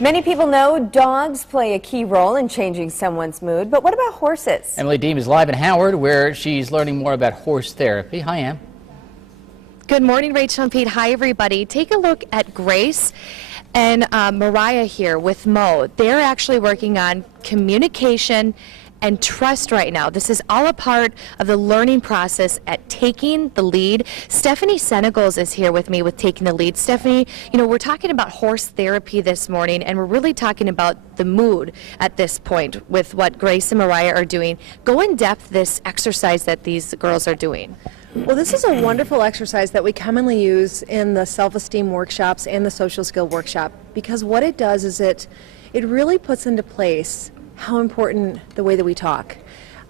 Many people know dogs play a key role in changing someone's mood, but what about horses? Emily Deem is live in Howard, where she's learning more about horse therapy. Hi, Em. Good morning, Rachel and Pete. Hi, everybody. Take a look at Grace and Mariah here with Mo. They're actually working on communication and trust right now. This is all a part of the learning process at Taking the Lead. Stephanie Senegals is here with me with Taking the Lead. Stephanie, you know, we're talking about horse therapy this morning, and we're really talking about the mood at this point with what Grace and Mariah are doing. Go in depth this exercise that these girls are doing. Well, this is a wonderful exercise that we commonly use in the self-esteem workshops and the social skill workshop, because what it does is it really puts into place how important the way that we talk.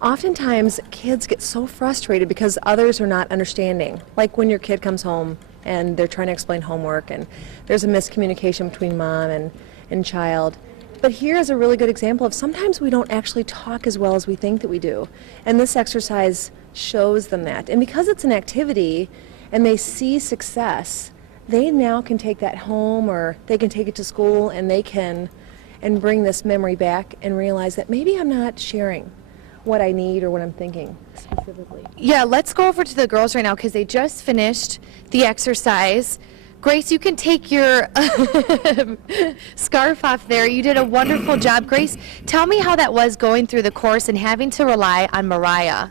Oftentimes, kids get so frustrated because others are not understanding. Like when your kid comes home and they're trying to explain homework and there's a miscommunication between mom and child. But here's a really good example of sometimes we don't actually talk as well as we think that we do. And this exercise shows them that. And because it's an activity and they see success, they now can take that home or they can take it to school and they can bring this memory back and realize that maybe I'm not sharing what I need or what I'm thinking specifically. Yeah, let's go over to the girls right now because they just finished the exercise. Grace, you can take your scarf off there. You did a wonderful job. Grace, tell me how that was going through the course and having to rely on Mariah.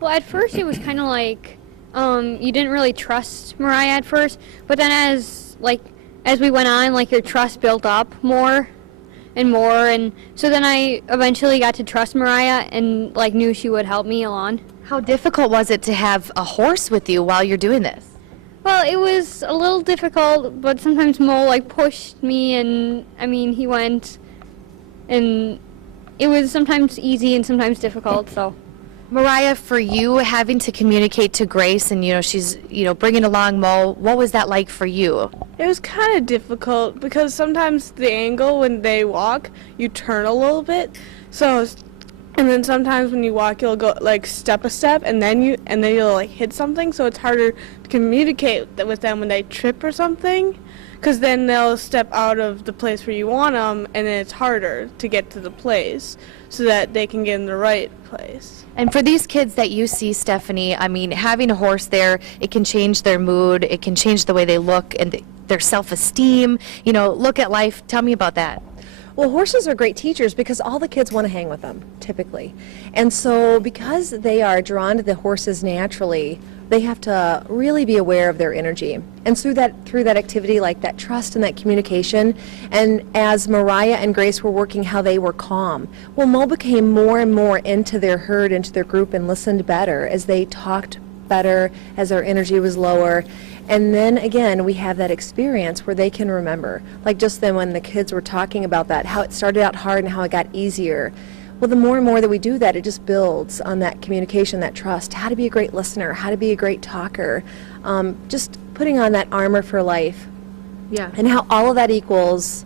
Well, at first it was kind of like you didn't really trust Mariah at first, but then as we went on, like your trust built up more and more, and so then I eventually got to trust Mariah and like knew she would help me along. How difficult was it to have a horse with you while you're doing this? Well, it was a little difficult, but sometimes Mo like pushed me, and I mean he went, and it was sometimes easy and sometimes difficult. So Mariah, for you having to communicate to Grace and she's bringing along Mo, what was that like for you? It was kind of difficult because sometimes the angle when they walk, you turn a little bit. And then sometimes when you walk, you'll go like step a step, and then you'll like hit something. So it's harder to communicate with them when they trip or something, because then they'll step out of the place where you want them, and then it's harder to get to the place so that they can get in the right place. And for these kids that you see, Stephanie, I mean, having a horse there, it can change their mood, it can change the way they look and their self-esteem, look at life. Tell me about that. Well, horses are great teachers because all the kids want to hang with them, typically. And so because they are drawn to the horses naturally, they have to really be aware of their energy. And through that activity, like that trust and that communication, and as Mariah and Grace were working how they were calm, well, Mo became more and more into their herd, into their group, and listened better as they talked better, as their energy was lower. And then again, we have that experience where they can remember, like just then when the kids were talking about that, how it started out hard and how it got easier. Well, the more and more that we do that, it just builds on that communication, that trust, how to be a great listener, how to be a great talker, just putting on that armor for life. Yeah. And how all of that equals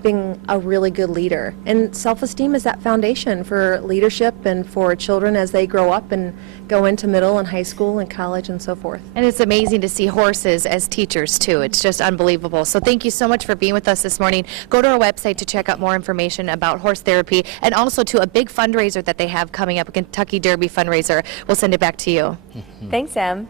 being a really good leader. And self-esteem is that foundation for leadership and for children as they grow up and go into middle and high school and college and so forth. And it's amazing to see horses as teachers too. It's just unbelievable. So thank you so much for being with us this morning. Go to our website to check out more information about horse therapy and also to a big fundraiser that they have coming up, a Kentucky Derby fundraiser. We'll send it back to you. Thanks, Em.